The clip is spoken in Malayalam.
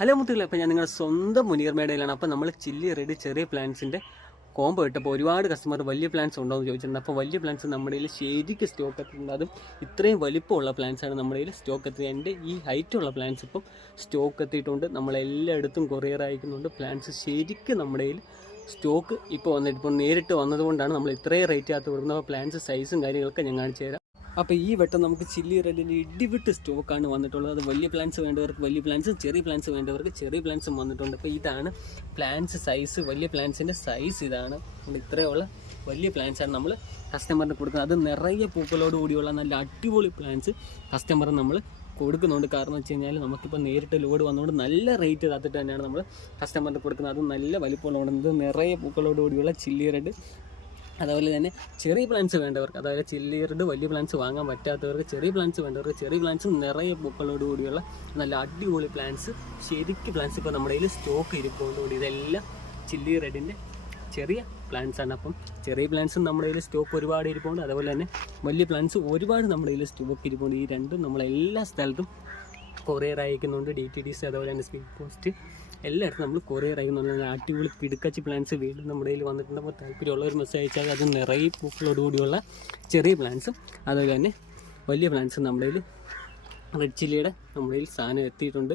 ഹലോ മുത്തുകളെ, അപ്പോൾ ഞാൻ നിങ്ങളുടെ സ്വന്തം മുനീർ മേടയിലാണ്. അപ്പോൾ നമ്മൾ ചില്ലി റെഡി ചെറിയ പ്ലാന്റ്സിൻ്റെ കോംബോ ഇട്ടപ്പോൾ ഒരുപാട് കസ്റ്റമർ വലിയ പ്ലാന്റ്സ് ഉണ്ടോ എന്ന് ചോദിച്ചിട്ടുണ്ട്. അപ്പോൾ വലിയ പ്ലാന്റ്സ് നമ്മുടെ കയ്യിൽ ശരിക്കും സ്റ്റോക്ക് എത്തിയിട്ടുണ്ട്. അതും ഇത്രയും വലിപ്പമുള്ള പ്ലാന്റ്സാണ് നമ്മുടെ കയ്യിൽ സ്റ്റോക്ക് എത്തിയത്. എൻ്റെ ഈ ഹൈറ്റുള്ള പ്ലാന്റ്സ് ഇപ്പം സ്റ്റോക്ക് എത്തിയിട്ടുണ്ട്. നമ്മളെല്ലായിടത്തും കൊറിയർ അയക്കുന്നുണ്ട്. പ്ലാന്റ്സ് ശരിക്കും നമ്മുടെ കയ്യിൽ സ്റ്റോക്ക് ഇപ്പോൾ വന്നിട്ട് ഇപ്പോൾ നേരിട്ട് വന്നതുകൊണ്ടാണ് നമ്മൾ ഇത്രയും റേറ്റ് ആകത്ത് കൊടുക്കുന്നത്. അപ്പോൾ പ്ലാന്റ്സ് സൈസും കാര്യങ്ങളൊക്കെ ഞാൻ കാണിച്ചു തരാം. അപ്പോൾ ഈ വട്ടം നമുക്ക് ചില്ലി റെഡിൻ്റെ ഇടിവിട്ട് സ്റ്റോക്കാണ് വന്നിട്ടുള്ളത്. അത് വലിയ പ്ലാന്റ്സ് വേണ്ടവർക്ക് വലിയ പ്ലാന്റ്സും ചെറിയ പ്ലാന്റ്സ് വേണ്ടവർക്ക് ചെറിയ പ്ലാന്റ്സും വന്നിട്ടുണ്ട്. അപ്പോൾ ഇതാണ് പ്ലാന്റ്സ് സൈസ്, വലിയ പ്ലാന്റ്സിൻ്റെ സൈസ് ഇതാണ്. ഇത്രയുള്ള വലിയ പ്ലാന്റ്സാണ് നമ്മൾ കസ്റ്റമറിന് കൊടുക്കുന്നത്. അത് നിറയെ പൂക്കളോട് കൂടിയുള്ള നല്ല അടിപൊളി പ്ലാന്റ്സ് കസ്റ്റമറിന് നമ്മൾ കൊടുക്കുന്നുണ്ട്. കാരണം വെച്ച് കഴിഞ്ഞാൽ നമുക്കിപ്പോൾ നേരിട്ട് ലോഡ് വന്നുകൊണ്ട് നല്ല റേറ്റ് തന്നിട്ട് തന്നെയാണ് നമ്മൾ കസ്റ്റമറിന് കൊടുക്കുന്നത്. അത് നല്ല വലിപ്പമുള്ളതുകൊണ്ട് നിറയെ പൂക്കളോട് കൂടിയുള്ള ചില്ലി റെഡ്. അതുപോലെ തന്നെ ചെറിയ പ്ലാന്റ്സ് വേണ്ടവർക്ക്, അതായത് ചില്ലി റെഡ് വലിയ പ്ലാന്റ്സ് വാങ്ങാൻ പറ്റാത്തവർക്ക് ചെറിയ പ്ലാന്റ്സ് വേണ്ടവർക്ക് ചെറിയ പ്ലാന്റ്സും നിറയെ പൂക്കളോട് കൂടിയുള്ള നല്ല അടിപൊളി പ്ലാന്റ്സ് ശരിക്കും പ്ലാന്റ്സ് ഇപ്പോൾ നമ്മുടെ കയ്യിൽ സ്റ്റോക്ക് ഇരിപ്പോണ്ടുകൂടി ഇതെല്ലാം ചില്ലി റെഡിൻ്റെ ചെറിയ പ്ലാന്റ്സാണ്. അപ്പം ചെറിയ പ്ലാന്റ്സും നമ്മുടെ കയ്യിൽ സ്റ്റോക്ക് ഒരുപാട് ഇരിപ്പുണ്ട്. അതുപോലെ തന്നെ വലിയ പ്ലാന്റ്സ് ഒരുപാട് നമ്മുടെ കയ്യിൽ സ്റ്റോക്ക് ഇരിപ്പുണ്ട്. ഈ രണ്ടും നമ്മളെല്ലാ സ്ഥലത്തും കൊറിയർ അയക്കുന്നുണ്ട്. DTDC അതുപോലെ തന്നെ സ്പീഡ് പോസ്റ്റ് എല്ലായിടത്തും നമ്മൾ കൊറിയർ അയക്കുന്നുണ്ട്. അടിപൊളി പിടുക്കച്ചി പ്ലാന്റ്സ് വീണ്ടും നമ്മുടെ കയ്യിൽ വന്നിട്ടുണ്ട്. അപ്പോൾ താല്പര്യമുള്ളവർ മെസ്സേജ് അയച്ചാൽ അത് നിറയെ പൂക്കളോടുകൂടിയുള്ള ചെറിയ പ്ലാന്റ്സും അതുപോലെ തന്നെ വലിയ പ്ലാന്റ്സും നമ്മുടെ കയ്യിൽ റെഡ് ചില്ലിയുടെ നമ്മുടെ കയ്യിൽ സാധനം എത്തിയിട്ടുണ്ട്.